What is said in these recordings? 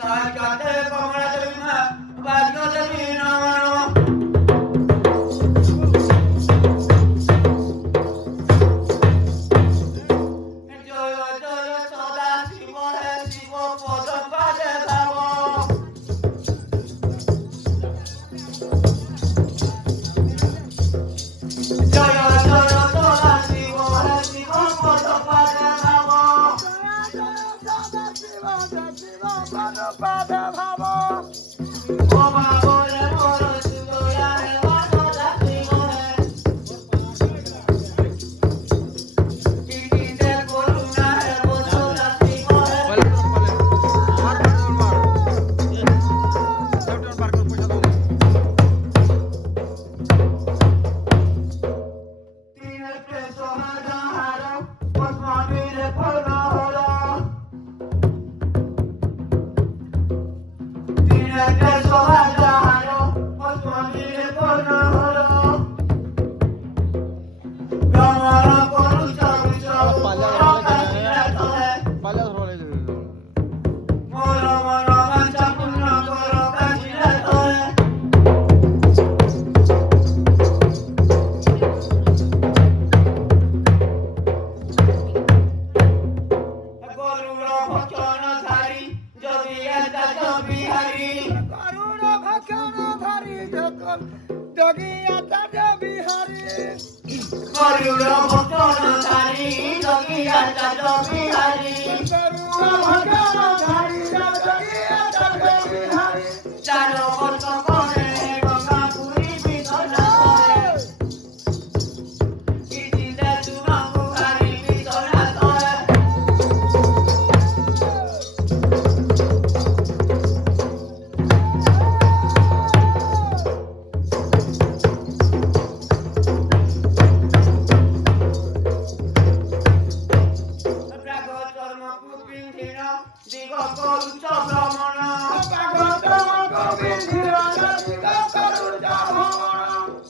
সাক্ষাতে কমলা দেবী মা ভাগ্য দেবী নমঃ নমঃ। জয় জয় সদা শিব হে শিব পদ পাদে ভাব। জয় জয় সদা শিব হে শিব পদ পাদে ভাব। ও বাবরে মোর সুদয়া হে সদা শিব হে। কিতে করুণা হে সদা শিব হে। তিনে সমাধার পদ্মাবীরে পূর্ণহর। তিনে সমাধার পদ্মাবীরে পূর্ণহর। ভ্রমণ করুচ বিশ্বর কাশীরে তলে। মোর মন বাঞ্ছা পূর্ণ কর কাশীরে তলে। গরুড় ভক্ষণধারী যোগী একাজ বিহারী। করুণ ভক্ষণধারী যোগী আচার্য বিহারী। গরুড় ভক্ষণধারী যোগী একাজ বিহারী। করুণ ভক্ষণধারী যোগী আচার্য বিহারী। চার বর্ষ করে গঙ্গা পুরী বিধনা করে। কিজিতে চুনকু হারি বিধনা করে। প্রাগ চর্মকু পিন্ধির দিগ করুচ ভ্রমণ।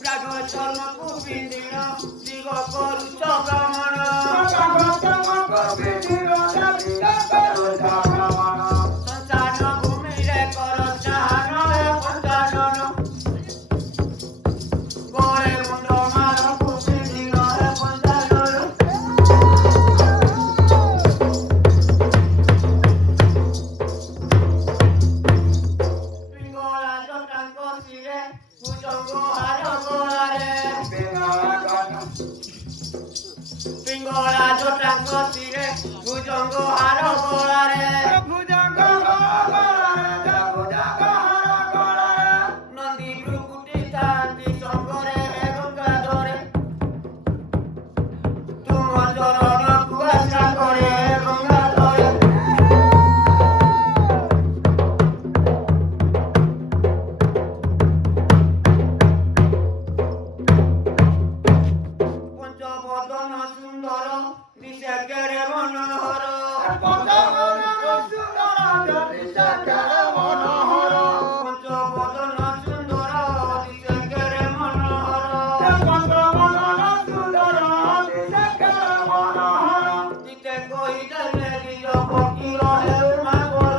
প্রাগ চর্মকু পিন্ধির দিগ করুচ ভ্রমণ। সংসার ভূমিরে কর স্নান হে পঞ্চানন। গড়ে মুন্ড মারকু পিন্ধির হে পঞ্চানন। পিঙ্গলা জটাঙ্গ শিরে ভুজঙ্গ হার গোড়ারে। পিঙ্গলা জটাঙ্গ শিরে ভুজঙ্গ হার গোড়ারে। নন্দী ভ্রুকুটি শান্তি শঙ্করে হে গঙ্গাধরে। তুম চরণ কুয়াশা করে হে গঙ্গাধরে। পঞ্চবদন সুন্দর দিশে কেড়ে মনোহর। পঞ্চবদন সুন্দর দিশে কেড়ে মনোহর। দিতে কহিতে নিজ ফকির হে উমাকর।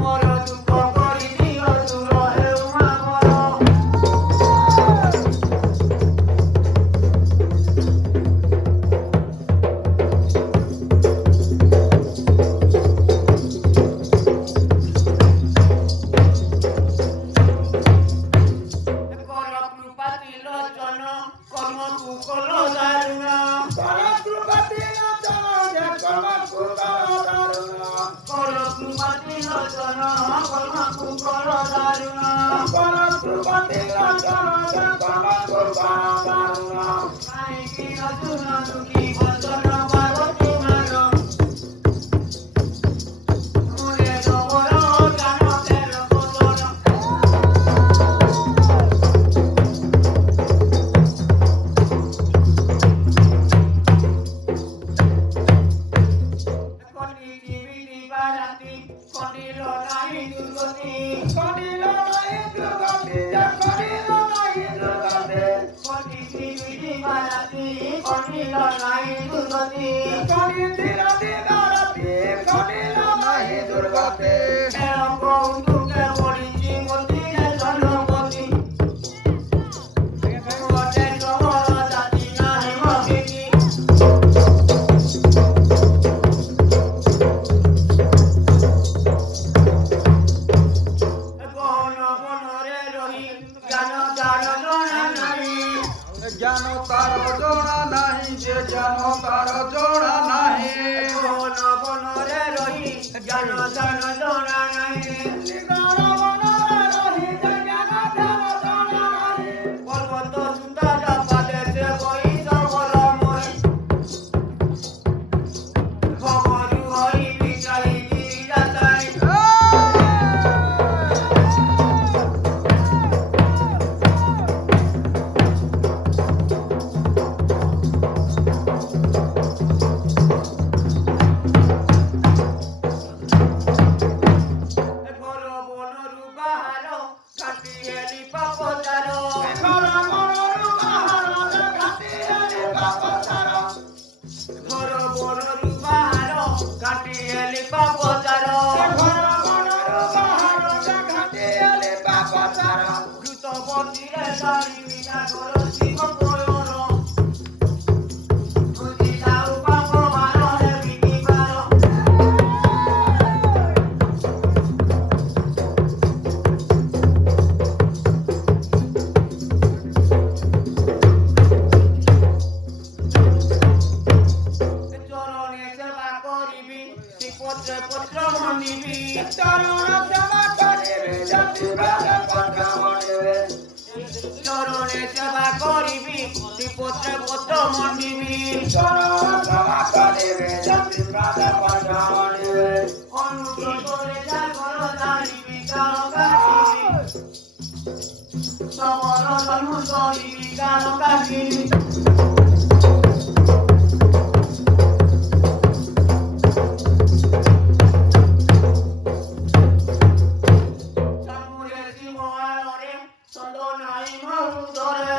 মোর দুঃখ করি দিও দূর হে উমাকর। কর কৃপা তিলোচন কর্ম কুকল দারুণ। কর কৃপা তিলোচন কর্ম কুকল দারুণ। কাহিকি নতুন দুঃখী বচন পার্বতী মান। মুনে নবর জানতের বচন। কটি জীবী দিবারাতি কটিল নাই দুর্গতি। কটি জীবী দিবারাতি কটিল নাই দুর্গতি। গতে এরকমকে বলিছি গতিরে জনপতি গতে তোমার জাতি নাহি মগিকি গহন বনরে রহি জ্ঞান তার জনা নাহি জ্ঞান তার জনা নাহি যে জ্ঞান তার জনা নাহি গহন বনরে রহি জ্ঞান তার জনা নাহি পর্বত সুন্দর পাদে সে বই সবরময় ভগরু হই বিচাই গিরিজাতাই ঘর বনরু বাহার ঘাটি হেলি পাপচার ঘর বনরু বাহার ঘাটি হেলি পাপচার দ্রুতবতীরে সারি বিনা ঘর শিব পয়র বুঝি যাও পাপ ভার হে বিকিবার চরণে সেবা করিবি শ্রীপত্রে পত্র মনিবি চরণে সেবা করিবি শ্রীপত্রে পত্র মনিবি অনুব্রত করে জাগর দাঁড়িবি কালো কাহিনী সমর জন্ম করিবি কালো কাহিনী সামুরে সিংহালরে চন্দ নাই মহুদরে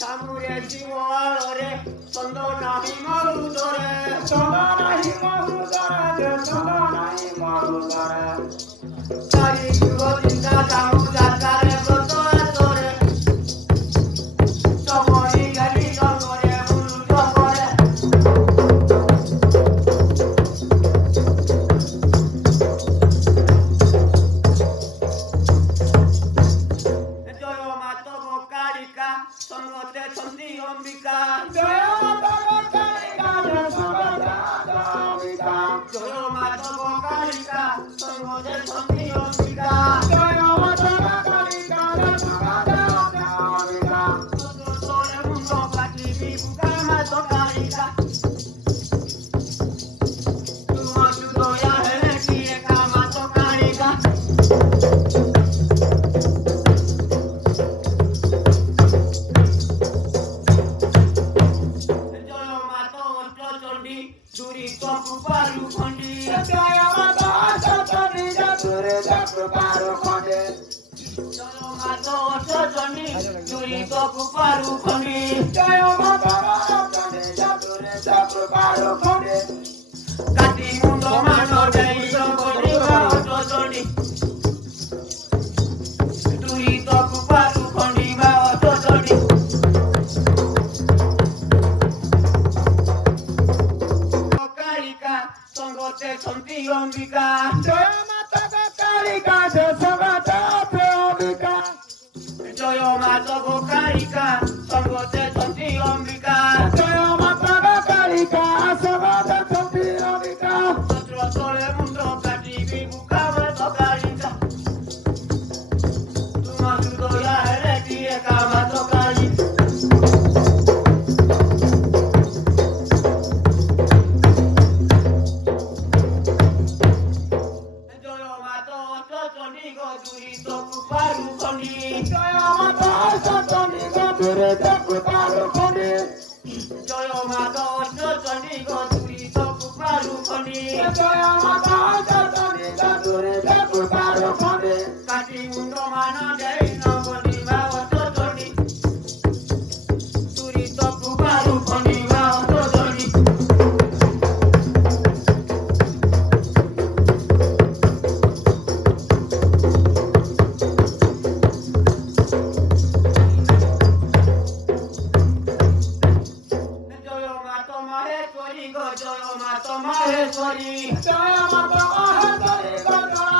সামুরে সিংহালরে চন্দ নাই মহুদরে চারি যুগ চিন্তা জামু যাত্রারে ব্রত আসরে সমরি গেলি জগরে উলু জগরে জয় মাত কালিকা সঙ্গতে ছন্দি অম্বিকা জয় মাত কালিকা সঙ্গতে ছন্দি অম্বিকা তোরে মুন্ড কাটিবি বুকা মাত কালিকা তুম সুদয়া হেলে কি একা মাত কালিকা জয় মাত অষ্টচণ্ডী দুরি কৃপারু খণ্ডী জয় মাত অষ্টচণ্ডী দুরি কৃপারু খণ্ডী কাটি মুন্ড মানর দেই সঙ্গটি অষ্টচণ্ডী দুরি কৃপারু খণ্ডী বা অষ্টচণ্ডী কালিকা সঙ্গতে ছন্দি অম্বিকা জয় মাত কালিকা সঙ্গতে ছন্দি অম্বিকা সত্র তলে মুন্ড কাটিবি বুকা মাত কালিকা তোমার সুদয়া হেলে কি একা মাত কালিকা জয় মাত অষ্টচণ্ডী গো দুরি কৃপারু খণ্ডী জয় মাত অষ্টচণ্ডী গো দুরি কৃপারু খণ্ডী কাটি মুন্ড মান দেই নবনি বা অষ্টচণ্ডী দুরি কৃপারু খণ্ডী বা অষ্টচণ্ডী মাহেশ্বরী গো জয় মাতা মাহেশ্বরী জয় মাতা মাহেশ্বরী গো জয়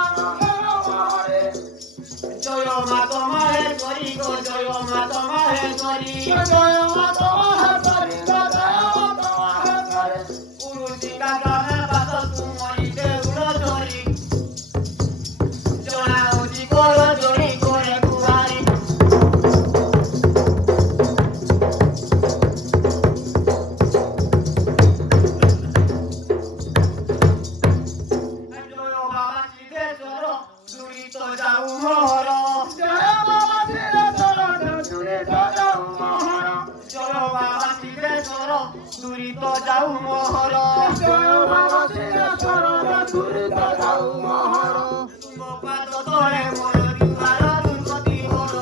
জয় মাতা মাহেশ্বরী গো জয় মাতা মাহেশ্বরী জয় মাতা মাহেশ্বরী গো জয় মাতা মাহেশ্বরী পুরুষিকা গ্রামে বাস তুমরি দেউল ধরি জনা হজি কর জড়ি করে কুহারি জয় বাবা সিদ্ধেশ্বর দুরিত যাও মোহর জয় বাবা সিদ্ধেশ্বর দুরিত যাও মোহর জয় বাবা সিদ্ধেশ্বর দুরিত যাও মোহর জয় বাবা সিদ্ধেশ্বর দুরিত যাও মোহর তুম পাদ তଳେ মোর জুহার দুর্গতি হর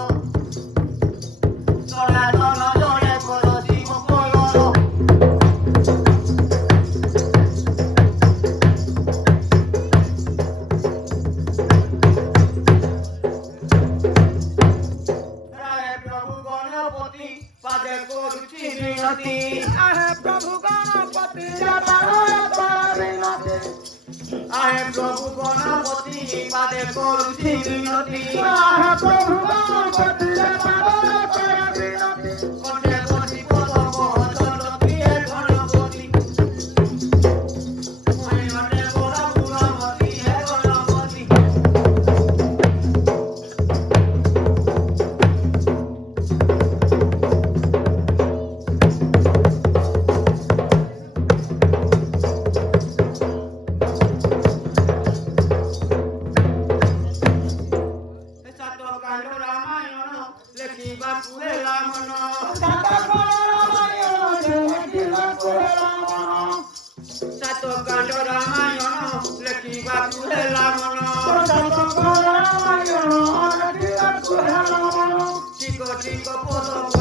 সনাতন জনে কর শিব কলর রায় প্রভু গণপতি পাদে করুছি বিনতি আহে প্রভু গণপতি জয় বিনতি আহে প্রভু গণপতি পাদে করুছি বিনতি আহে প্রভু গণপতি জয় বিনতি কণ্ঠে বসি পদম চন্দ্রপ্রিয় গণপতি মহিমতে বড় গুণমতি হে গণপতি সাতকাণ্ড রামায়ণ লেখিବାକୁ ହେଲା ମନ ସାତକାণ্ড ରାମାୟଣ ଲେଖିବାକୁ ହେଲା ମନ ଟିକ ଟିକ ପଦ